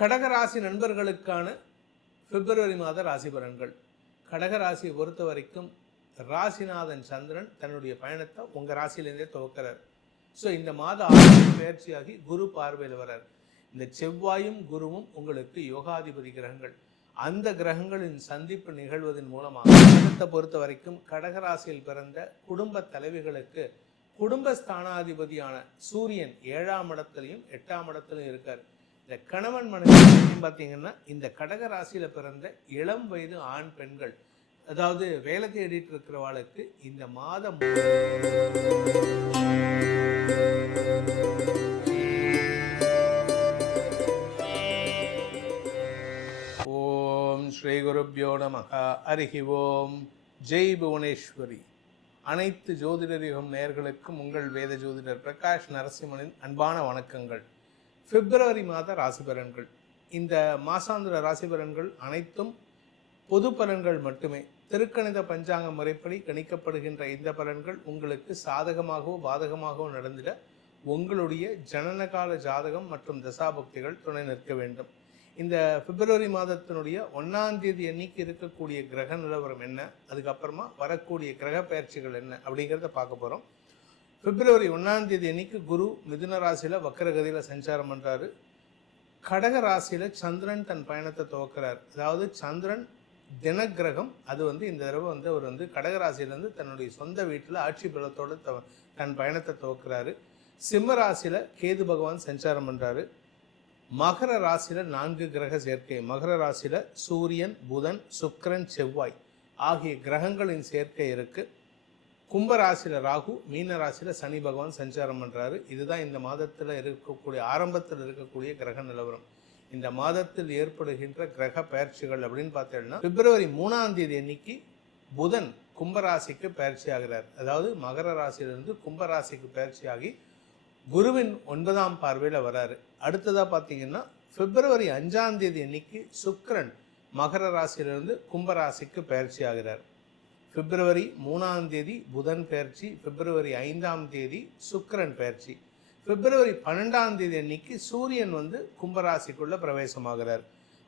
கடகராசி நண்பர்களுக்கான பிப்ரவரி மாத ராசி பலன்கள். கடகராசியை பொறுத்த வரைக்கும் ராசிநாதன் சந்திரன் தன்னுடைய பயணத்தை உங்கள் ராசியிலேருந்தே துவக்கிறார். ஸோ இந்த மாத பயிற்சியாகி குரு பார்வையில் வர்றார். இந்த செவ்வாயும் குருவும் உங்களுக்கு யோகாதிபதி கிரகங்கள். அந்த கிரகங்களின் சந்திப்பு நிகழ்வதன் மூலமாக இடத்தை பொறுத்த வரைக்கும் கடகராசியில் பிறந்த குடும்ப தலைவிகளுக்கு குடும்பஸ்தானாதிபதியான சூரியன் 7ஆம் இடத்துலையும் 8ஆம் இடத்துலையும் இருக்கார். இந்த கணவன் மனைவி பார்த்தீங்கன்னா இந்த கடக ராசியில் பிறந்த இளம் வயது ஆண் பெண்கள், அதாவது வேலை தேடிட்டு இருக்கிறவாளுக்கு இந்த மாதம் ஓம் ஸ்ரீ குருப்யோ நமஹ. ஹரிஹி ஓம். ஜெய் புவனேஸ்வரி. அனைத்து ஜோதிடரிகம் நேயர்களுக்கும் உங்கள் வேத ஜோதிடர் பிரகாஷ் நரசிம்மனின் அன்பான வணக்கங்கள். பிப்ரவரி மாத ராசி பலன்கள். இந்த மாசாந்திர ராசி பலன்கள் அனைத்தும் பொது பலன்கள் மட்டுமே. திருக்கணித பஞ்சாங்க முறைப்படி கணிக்கப்படுகின்ற இந்த பலன்கள் உங்களுக்கு சாதகமாகவோ பாதகமாகவோ நடந்திட உங்களுடைய ஜனனகால ஜாதகம் மற்றும் தசாபக்திகள் துணை நிற்க வேண்டும். இந்த பிப்ரவரி மாதத்தினுடைய 1ஆம் தேதி அன்னைக்கு இருக்கக்கூடிய கிரக நிலவரம் என்ன, அதுக்கப்புறமா வரக்கூடிய கிரக பயிற்சிகள் என்ன அப்படிங்கிறத பார்க்க போகிறோம். பிப்ரவரி 1ஆம் தேதி அன்னைக்கு குரு மிதுன ராசியில் வக்கரகதியில் சஞ்சாரம் பண்ணுறாரு. கடக ராசியில் சந்திரன் தன் பயணத்தை துவக்கிறார். அதாவது சந்திரன் தினக்கிரகம். அது இந்த தடவை அவர் கடகராசியிலேருந்து தன்னுடைய சொந்த வீட்டில் ஆட்சி பலத்தோடு தன் பயணத்தை துவக்கிறாரு. சிம்ம ராசியில் கேது பகவான் சஞ்சாரம் பண்ணுறாரு. மகர ராசியில் 4 கிரக சேர்க்கை. மகர ராசியில் சூரியன், புதன், சுக்கிரன், செவ்வாய் ஆகிய கிரகங்களின் சேர்க்கை இருக்குது. கும்பராசியில் ராகு, மீன ராசியில் சனி பகவான் சஞ்சாரம் பண்ணுறாரு. இதுதான் இந்த மாதத்தில் இருக்கக்கூடிய ஆரம்பத்தில் இருக்கக்கூடிய கிரக நிலவரம். இந்த மாதத்தில் ஏற்படுகின்ற கிரக பயிற்சிகள் அப்படின்னு பார்த்தீங்கன்னா பிப்ரவரி 3ஆம் தேதி அன்னைக்கு புதன் கும்பராசிக்கு பயிற்சி ஆகிறார். அதாவது மகர ராசியிலிருந்து கும்பராசிக்கு பயிற்சியாகி குருவின் 9ஆம் பார்வையில் வராரு. அடுத்ததாக பார்த்தீங்கன்னா பிப்ரவரி 5ஆம் தேதி அன்னைக்கு சுக்கிரன் மகர ராசியிலிருந்து கும்பராசிக்கு பயிற்சி ஆகிறார். பிப்ரவரி 3ஆம் தேதி புதன் பயிற்சி. பிப்ரவரி 5ஆம் தேதி சுக்கிரன் பயிற்சி. பிப்ரவரி 12ஆம் தேதி அன்னைக்கு சூரியன் கும்பராசிக்குள்ள பிரவேசமாகிறார்.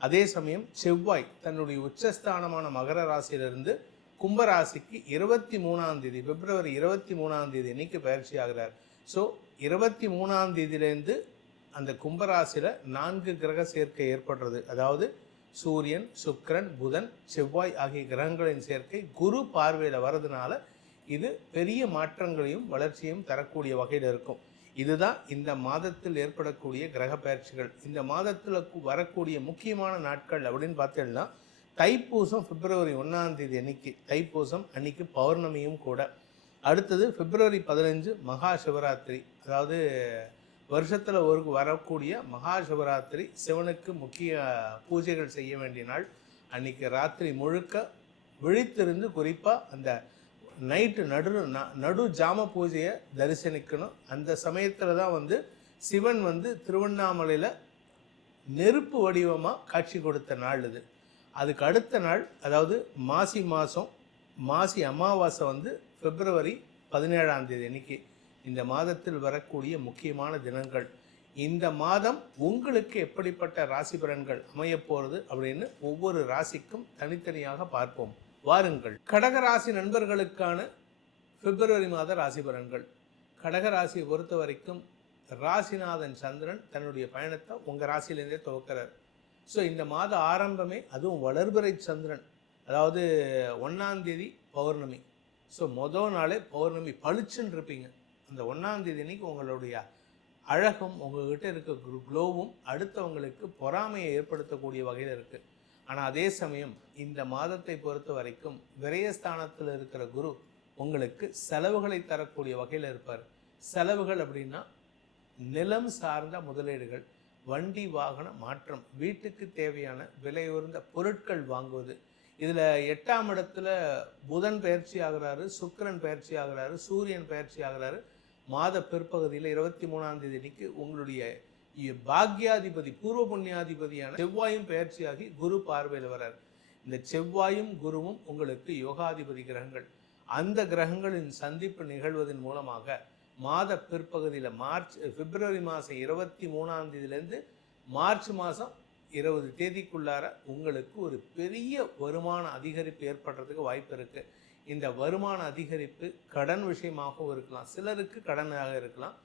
அதே சமயம் செவ்வாய் தன்னுடைய உச்சஸ்தானமான மகர ராசியிலிருந்து கும்பராசிக்கு 23ஆம் தேதி பிப்ரவரி 23ஆம் தேதி அன்னைக்கு பயிற்சி ஆகிறார். ஸோ 23ஆம் தேதியிலேருந்து அந்த கும்பராசியில் 4 கிரக சேர்க்கை ஏற்படுறது. அதாவது சூரியன், சுக்கிரன், புதன், செவ்வாய் ஆகிய கிரகங்களின் சேர்க்கை குரு பார்வையில் வர்றதுனால இது பெரிய மாற்றங்களையும் வளர்ச்சியும் தரக்கூடிய வகையில் இருக்கும். இதுதான் இந்த மாதத்தில் ஏற்படக்கூடிய கிரக பயிற்சிகள். இந்த மாதத்தில் வரக்கூடிய முக்கியமான நாட்கள் அப்படின்னு பார்த்தீங்கன்னா தைப்பூசம் பிப்ரவரி 1ஆம் தேதி அன்னைக்கு. தைப்பூசம் அன்னைக்கு பௌர்ணமியும் கூட. அடுத்தது பிப்ரவரி 15 மகா சிவராத்திரி. அதாவது வருஷத்தில் வரக்கூடிய மகா சிவராத்திரி. சிவனுக்கு முக்கிய பூஜைகள் செய்ய வேண்டிய நாள். அன்னைக்கு ராத்திரி முழுக்க விழித்திருந்து குறிப்பாக அந்த நைட்டு நடு ஜாம பூஜையை தரிசனிக்கணும். அந்த சமயத்தில் தான் சிவன் திருவண்ணாமலையில் நெருப்பு வடிவமாக காட்சி கொடுத்த நாள் இது. அதுக்கு அடுத்த நாள், அதாவது மாசி மாதம் மாசி அமாவாசை பிப்ரவரி 17ஆம் தேதி அன்னைக்கு. இந்த மாதத்தில் வரக்கூடிய முக்கியமான தினங்கள். இந்த மாதம் உங்களுக்கு எப்படிப்பட்ட ராசி பலன்கள் அமைய போகிறது அப்படின்னு ஒவ்வொரு ராசிக்கும் தனித்தனியாக பார்ப்போம். வாருங்கள். கடகராசி நண்பர்களுக்கான பிப்ரவரி மாத ராசி பலன்கள். கடகராசியை பொறுத்த வரைக்கும் ராசிநாதன் சந்திரன் தன்னுடைய பயணத்தை உங்கள் ராசியிலேருந்தே துவக்கிறார். ஸோ இந்த மாத ஆரம்பமே, அதுவும் வளர்பிறை சந்திரன், அதாவது 1ஆம் தேதி பௌர்ணமி. ஸோ மொதல் நாளே பௌர்ணமி பளிச்சுன்னு இருப்பீங்க. அந்த 1ஆம் தேதி அன்னைக்கு உங்களுடைய அழகும் உங்கள்கிட்ட இருக்க க்ளோவும் அடுத்தவங்களுக்கு பொறாமையை ஏற்படுத்தக்கூடிய வகையில் இருக்குது. ஆனால் அதே சமயம் இந்த மாதத்தை பொறுத்த வரைக்கும் விரயஸ்தானத்தில் இருக்கிற குரு உங்களுக்கு செலவுகளை தரக்கூடிய வகையில் இருப்பார். செலவுகள் அப்படின்னா நிலம் சார்ந்த முதலீடுகள், வண்டி வாகன மாற்றம், வீட்டுக்கு தேவையான விலையுயர்ந்த பொருட்கள் வாங்குவது. இதில் 8ஆம் இடத்துல புதன் பயிற்சி ஆகிறாரு, சுக்கிரன் பயிற்சி ஆகிறாரு, சூரியன் பயிற்சி ஆகிறாரு. மாத பிற்பகுதியில் 23ஆம் தேதி அன்னைக்கு உங்களுடைய பாக்யாதிபதி பூர்வ புண்ணியாதிபதியான செவ்வாயும் பயிற்சியாகி குரு பார்வையில் வர்றார். இந்த செவ்வாயும் குருவும் உங்களுக்கு யோகாதிபதி கிரகங்கள். அந்த கிரகங்களின் சந்திப்பு நிகழ்வதன் மூலமாக மாத பிற்பகுதியில் பிப்ரவரி மாதம் 23ஆம் தேதியிலேருந்து மார்ச் மாதம் 20 தேதிக்குள்ளார உங்களுக்கு ஒரு பெரிய வருமான அதிகரிப்பு ஏற்படுறதுக்கு வாய்ப்பு இருக்குது. இந்த வருமான அதிகரிப்பு கடன் விஷயமாகவும் இருக்கலாம், சிலருக்கு கடனாக இருக்கலாம்,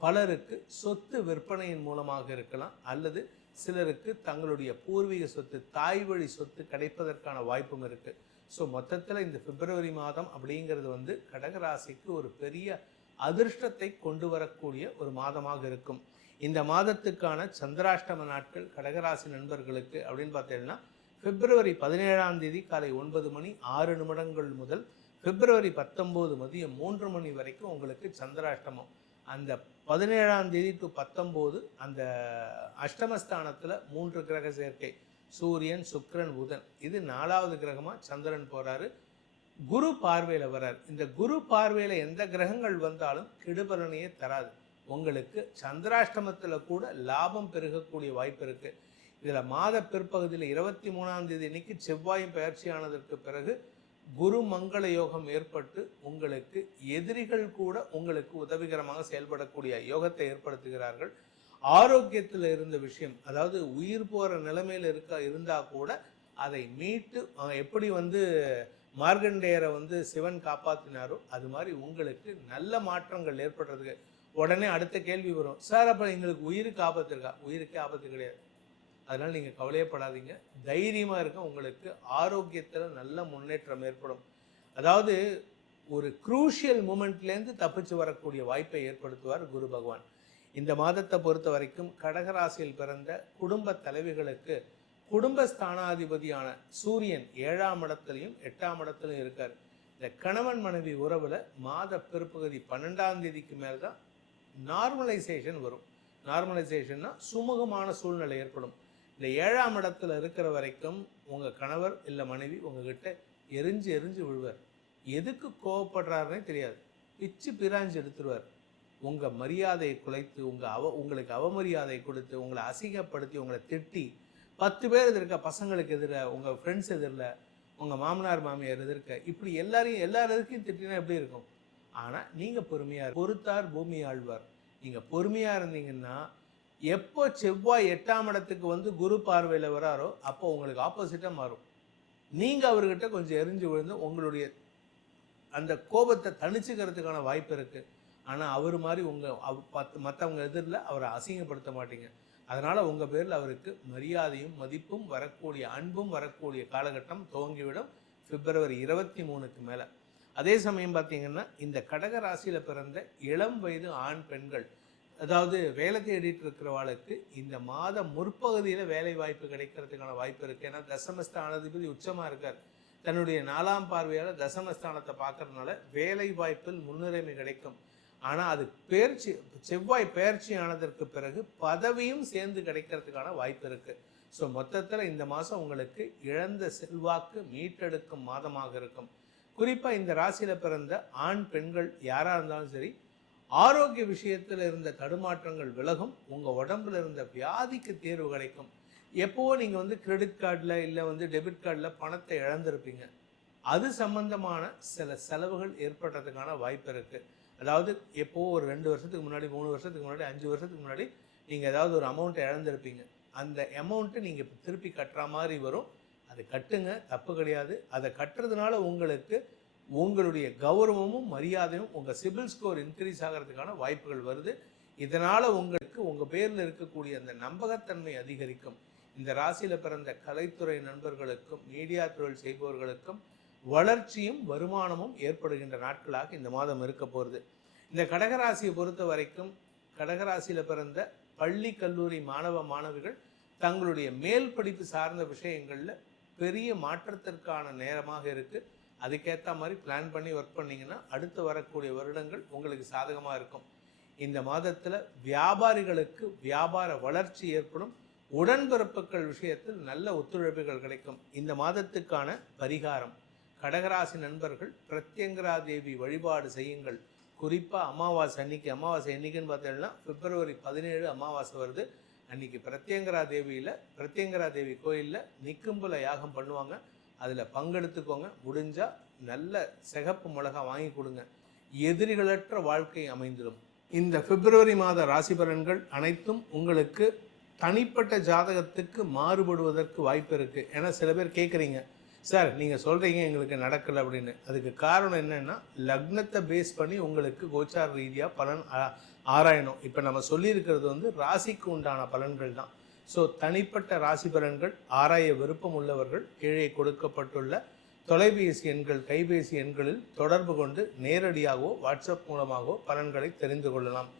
பலருக்கு சொத்து விற்பனையின் மூலமாக இருக்கலாம், அல்லது சிலருக்கு தங்களுடைய பூர்வீக சொத்து தாய் வழி சொத்து கிடைப்பதற்கான வாய்ப்பும் இருக்குது. ஸோ மொத்தத்தில் இந்த பிப்ரவரி மாதம் அப்படிங்கிறது கடகராசிக்கு ஒரு பெரிய அதிர்ஷ்டத்தை கொண்டு வரக்கூடிய ஒரு மாதமாக இருக்கும். இந்த மாதத்துக்கான சந்திராஷ்டம நாட்கள் கடகராசி நண்பர்களுக்கு அப்படின்னு பார்த்தீங்கன்னா பிப்ரவரி 17ஆம் தேதி காலை 9:06 முதல் பிப்ரவரி 19 மதியம் 3 மணி வரைக்கும் உங்களுக்கு சந்திராஷ்டமம். அந்த 17ஆம் தேதி டு 19 அந்த அஷ்டமஸ்தானத்தில் 3 கிரக சேர்க்கை, சூரியன், சுக்கிரன், புதன். இது 4வது கிரகமாக சந்திரன் போகிறாரு. குரு பார்வையில் வர்றார். இந்த குரு பார்வையில் எந்த கிரகங்கள் வந்தாலும் கெடுபலனையே தராது. உங்களுக்கு சந்திராஷ்டமத்தில் கூட லாபம் பெருகக்கூடிய வாய்ப்பு இருக்குது. இதில் மாத பிற்பகுதியில் 23ஆம் தேதி அன்னைக்கு செவ்வாயும் பயிற்சியானதற்கு பிறகு குரு மங்கள யோகம் ஏற்பட்டு உங்களுக்கு எதிரிகள் கூட உங்களுக்கு உதவிகரமாக செயல்படக்கூடிய யோகத்தை ஏற்படுத்துகிறார்கள். ஆரோக்கியத்தில் இருந்த விஷயம், அதாவது உயிர் போகிற நிலைமையில் இருந்தால் கூட அதை மீட்டு எப்படி மார்கண்டேயரை சிவன் காப்பாற்றினாரோ அது மாதிரி உங்களுக்கு நல்ல மாற்றங்கள் ஏற்படுறதுக்கு உடனே அடுத்த கேள்வி வரும், சார் அப்போ எங்களுக்கு உயிருக்கு ஆபத்து இருக்கா? உயிருக்கே ஆபத்து கிடையாது. அதனால் நீங்கள் கவலையப்படாதீங்க, தைரியமாக இருக்க. உங்களுக்கு ஆரோக்கியத்தில் நல்ல முன்னேற்றம் ஏற்படும். அதாவது ஒரு குரூஷியல் மூமெண்ட்லேருந்து தப்பிச்சு வரக்கூடிய வாய்ப்பை ஏற்படுத்துவார் குரு பகவான். இந்த மாதத்தை பொறுத்த வரைக்கும் கடகராசியில் பிறந்த குடும்ப தலைவிகளுக்கு குடும்பஸ்தானாதிபதியான சூரியன் 7ஆம் இடத்துலையும் 8ஆம் இடத்துலையும் இருக்கார். இந்த கணவன் மனைவி உறவில் மாத பிற்பகுதி 12ஆம் தேதிக்கு மேல் தான் நார்மலைசேஷன் வரும். நார்மலைசேஷன்னா சுமூகமான சூழ்நிலை ஏற்படும். இந்த 7ஆம் இடத்துல இருக்கிற வரைக்கும் உங்கள் கணவர் இல்லை மனைவி உங்ககிட்ட எரிஞ்சு விழுவார். எதுக்கு கோவப்படுறாருன்னே தெரியாது, பிச்சு பிராஞ்சு எடுத்துருவார். உங்கள் மரியாதையை குலைத்து உங்களுக்கு அவமரியாதை கொடுத்து உங்களை அசிங்கப்படுத்தி உங்களை திட்டி 10 பேர் எதிர்க்க, பசங்களுக்கு எதிர, உங்கள் ஃப்ரெண்ட்ஸ் எதிரில், உங்கள் மாமனார் மாமியார் எதிர்க்க, இப்படி எல்லாருக்கும் திட்டினா எப்படி இருக்கும்? ஆனால் நீங்கள் பொறுமையாக பொறுத்தார் பூமி ஆழ்வார். நீங்கள் பொறுமையாக இருந்தீங்கன்னா எப்போ செவ்வாய் 8ஆம் இடத்துக்கு குரு பார்வையில் வராரோ அப்போ உங்களுக்கு ஆப்போசிட்டாக மாறும். நீங்கள் அவர்கிட்ட கொஞ்சம் எரிஞ்சு விழுந்து உங்களுடைய அந்த கோபத்தை தணிச்சுக்கிறதுக்கான வாய்ப்பு இருக்குது. ஆனால் அவர் மாதிரி மற்றவங்க எதிரில் அவரை அசிங்கப்படுத்த மாட்டீங்க. அதனால் உங்கள் பேரில் அவருக்கு மரியாதையும் மதிப்பும் வரக்கூடிய அன்பும் வரக்கூடிய காலகட்டம் துவங்கிவிடும் பிப்ரவரி 23க்கு மேலே. அதே சமயம் பார்த்தீங்கன்னா இந்த கடக ராசியில் பிறந்த இளம் வயது ஆண் பெண்கள், அதாவது வேலை தேடிட்டு இருக்கிறவாளுக்கு இந்த மாத முற்பகுதியில் வேலை வாய்ப்பு கிடைக்கிறதுக்கான வாய்ப்பு இருக்குது. ஏன்னா தசமஸ்தானாதிபதி உச்சமாக இருக்கார். தன்னுடைய 4ஆம் பார்வையால் தசமஸ்தானத்தை பார்க்கறதுனால வேலை வாய்ப்பில் முன்னுரிமை கிடைக்கும். ஆனால் அது செவ்வாய் பயிற்சி ஆனதற்கு பிறகு பதவியும் சேர்ந்து கிடைக்கிறதுக்கான வாய்ப்பு இருக்குது. ஸோ மொத்தத்தில் இந்த மாதம் உங்களுக்கு இழந்த செல்வாக்கு மீட்டெடுக்கும் மாதமாக இருக்கும். குறிப்பாக இந்த ராசியில் பிறந்த ஆண் பெண்கள் யாராக இருந்தாலும் சரி, ஆரோக்கிய விஷயத்தில் இருந்த தடுமாற்றங்கள் விலகும். உங்கள் உடம்புல இருந்த வியாதிக்கு தீர்வு கிடைக்கும். எப்போவோ நீங்கள் கிரெடிட் கார்டில் இல்லை டெபிட் கார்டில் பணத்தை இழந்திருப்பீங்க. அது சம்பந்தமான சில செலவுகள் ஏற்படுறதுக்கான வாய்ப்பு இருக்குது. அதாவது எப்போது ஒரு 2 வருஷத்துக்கு முன்னாடி, 3 வருஷத்துக்கு முன்னாடி, 5 வருஷத்துக்கு முன்னாடி நீங்கள் ஏதாவது ஒரு அமௌண்ட்டை இழந்திருப்பீங்க. அந்த அமௌண்ட்டை நீங்கள் திருப்பி கட்டுற மாதிரி வரும். அது கட்டுங்க, தப்பு கிடையாது. அதை கட்டுறதுனால உங்களுக்கு உங்களுடைய கௌரவமும் மரியாதையும் உங்கள் சிபில் ஸ்கோர் இன்க்ரீஸ் ஆகிறதுக்கான வாய்ப்புகள் வருது. இதனால் உங்களுக்கு உங்கள் பேரில் இருக்கக்கூடிய அந்த நம்பகத்தன்மை அதிகரிக்கும். இந்த ராசியில் பிறந்த கலைத்துறை நண்பர்களுக்கும் மீடியா தொழில் செய்பவர்களுக்கும் வளர்ச்சியும் வருமானமும் ஏற்படுகின்ற நாட்களாக இந்த மாதம் இருக்க போகிறது. இந்த கடகராசியை பொறுத்த வரைக்கும் கடகராசியில் பிறந்த பள்ளி கல்லூரி மாணவ மாணவிகள் தங்களுடைய மேல் படிப்பு சார்ந்த விஷயங்களில் பெரிய மாற்றத்திற்கான நேரமாக இருக்குது. அதுக்கேற்ற மாதிரி பிளான் பண்ணி ஒர்க் பண்ணிங்கன்னா அடுத்து வரக்கூடிய வருடங்கள் உங்களுக்கு சாதகமாக இருக்கும். இந்த மாதத்தில் வியாபாரிகளுக்கு வியாபார வளர்ச்சி ஏற்படும். உடன்பிறப்புகள் விஷயத்தில் நல்ல ஒத்துழைப்புகள் கிடைக்கும். இந்த மாதத்துக்கான பரிகாரம், கடகராசி நண்பர்கள் பிரத்யங்கரா தேவி வழிபாடு செய்யுங்கள். குறிப்பாக அமாவாசை என்னைக்குன்னு பார்த்தீங்கன்னா பிப்ரவரி 17 அமாவாசை வருது. அன்றைக்கி பிரத்யங்கரா தேவி கோயிலில் நிக்கும்புல யாகம் பண்ணுவாங்க. அதில் பங்கெடுத்துக்கோங்க. முடிஞ்சால் நல்ல சிகப்பு மிளகா வாங்கி கொடுங்க. எதிரிகளற்ற வாழ்க்கை அமைந்திடும். இந்த பிப்ரவரி மாத ராசி பலன்கள் அனைத்தும் உங்களுக்கு தனிப்பட்ட ஜாதகத்துக்கு மாறுபடுவதற்கு வாய்ப்பு இருக்குது. ஏன்னா சில பேர் கேட்குறீங்க, சார் நீங்கள் சொல்கிறீங்க எங்களுக்கு நடக்கலை அப்படின்னு. அதுக்கு காரணம் என்னென்னா, லக்னத்தை பேஸ் பண்ணி உங்களுக்கு கோச்சார ரீதியாக பலன் ஆராயணும். இப்போ நம்ம சொல்லியிருக்கிறது வந்து ராசிக்கு உண்டான பலன்கள் தான். ஸோ தனிப்பட்ட ராசி பலன்கள் ஆராய விருப்பம் உள்ளவர்கள் கீழே கொடுக்கப்பட்டுள்ள தொலைபேசி எண்கள், கைபேசி எண்களில் தொடர்பு கொண்டு நேரடியாகவோ வாட்ஸ்அப் மூலமாகவோ பலன்களை தெரிந்து கொள்ளலாம்.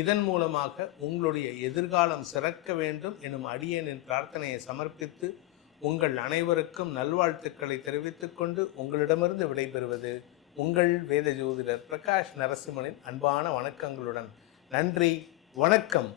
இதன் மூலமாக உங்களுடைய எதிர்காலம் சிறக்க வேண்டும் எனும் அடியேனின் பிரார்த்தனையை சமர்ப்பித்து உங்கள் அனைவருக்கும் நல்வாழ்த்துக்களை தெரிவித்துக் கொண்டு உங்களிடமிருந்து விடைபெறுவது உங்கள் வேத ஜோதிடர் பிரகாஷ் நரசிம்மனின் அன்பான வணக்கங்களுடன். நன்றி, வணக்கம்.